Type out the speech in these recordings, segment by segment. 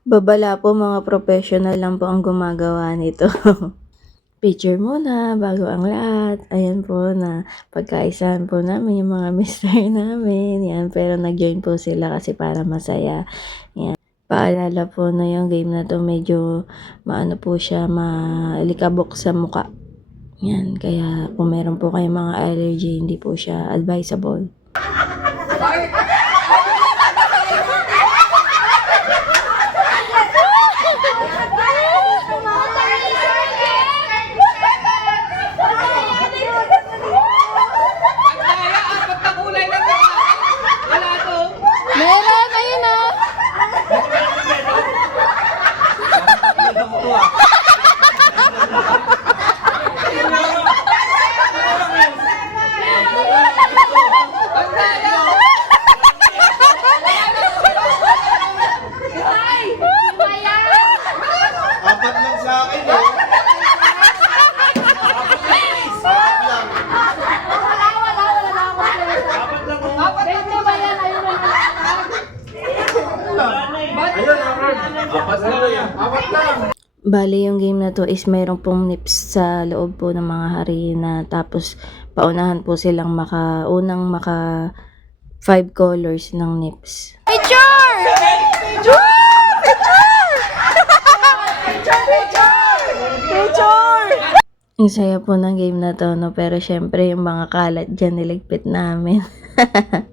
Babala po mga professional lang po ang gumagawa nito. Picture muna bago ang lahat. Ayan po na pagkaisahan po namin yung mga mister namin. Yan, pero nag-join po sila kasi para masaya. Yan. Paalala po na yung game na to medyo maano po siya, malikabok sa muka. Yan, kaya kung meron po kayong mga allergy, hindi po siya advisable. Kaya, apat na kulay lang na. Wala to. Meron! Ayun na! Apat lang sa akin eh. Bali, yung game na to is mayroong pong nips sa loob po ng mga harina. Tapos, paunahan po silang maka, unang maka five colors ng nips. Picture! Picture! Picture! Ang saya po ng game na to, no? Pero syempre, yung mga kalat dyan, niligpit namin.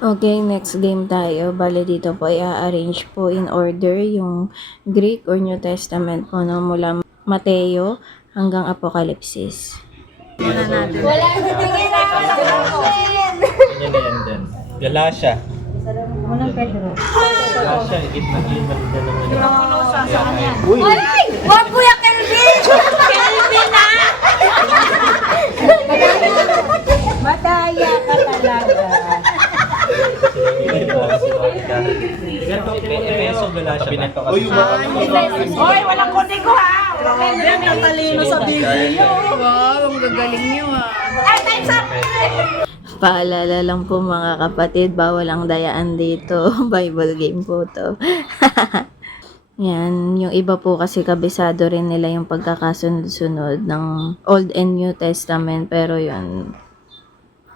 Okay, next game tayo. Bale dito po, i-arrange po in order yung Greek or New Testament po no, mula Mateo hanggang Apokalipsis. Yan na dyan. Galasya. Unang Pedro. Galasya, igit na igit na naman. Uy! Wag Kuya Kelvin! Kelvin na! Madaya ka talaga. Hoy, walang kodigo ha! Yan ang talino sa video. Wow, ang gagaling niyo ah. Ay, time's up! Paalala lang po mga kapatid, bawal ang dayaan dito. Bible game po to. Yan, yung iba po kasi kabisado rin nila yung pagkakasunod-sunod ng Old and New Testament. Pero yun,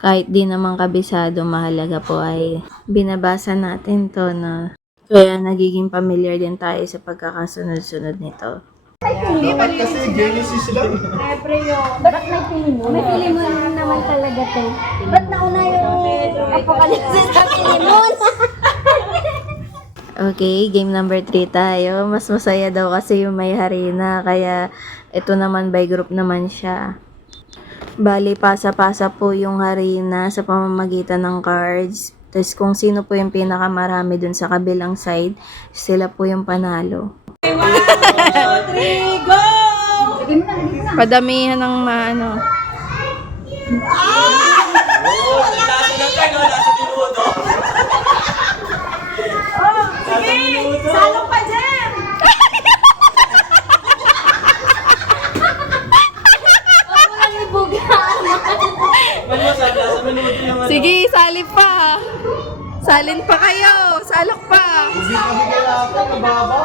kahit di naman kabisado, mahalaga po ay binabasa natin to, no? Kaya nagiging familiar din tayo sa pagkakasunod-sunod nito. Dapat kasi Genesis lang. Siyempre yun. Ba't may pilimon? May pilimon naman talaga to. Ba't nauna yung apokalipsis sa pilimon? Okay, game number 3 tayo. Mas masaya daw kasi yung may harina, kaya ito naman by group naman siya. Bali, pasa-pasa po yung harina sa pamamagitan ng cards. Tapos kung sino po yung pinakamarami dun sa kabilang side, sila po yung panalo. Padamihan ng maano. Salong pa dyan! Ako lang ibugaan. Sige, salip pa. Salin pa kayo. Salok pa. Hindi kami kailangan mababa.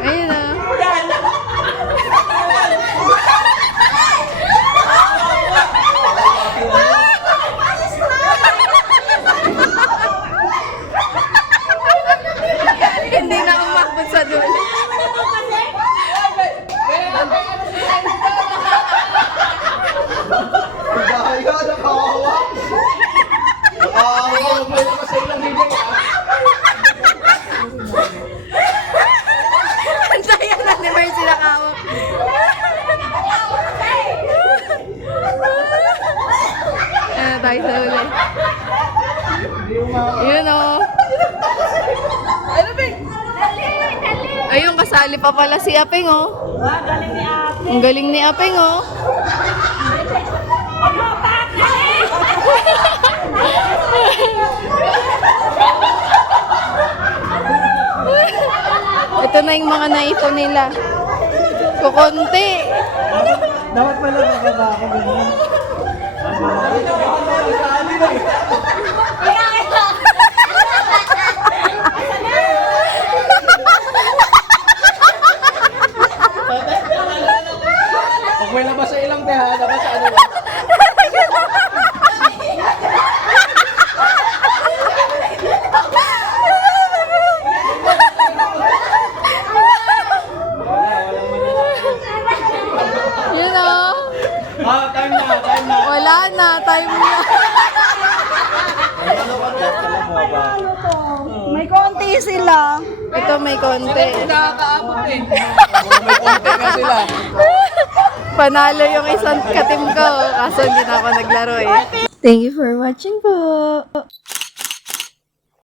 Ayun ah. Hindi na umakbot sa dulo. Daya, nakawawa. Nakawawa, may naman sa ilang hindi. Ang saya na ni Mercy nakawak. Ano tayo sa uli? Yun o. Ayun, kasali pa pala si Apeng oh. Ang galing ni Apeng oh. Ito na yung mga naipon nila. Kukunti. Dapat pala maganda ako ganyan. Time niya. May konti sila. Ito may konti. Nakakaabot eh. May konti nga sila. Panalo yung isang katim ko. Kaso hindi na ako naglaro eh. Thank you for watching po.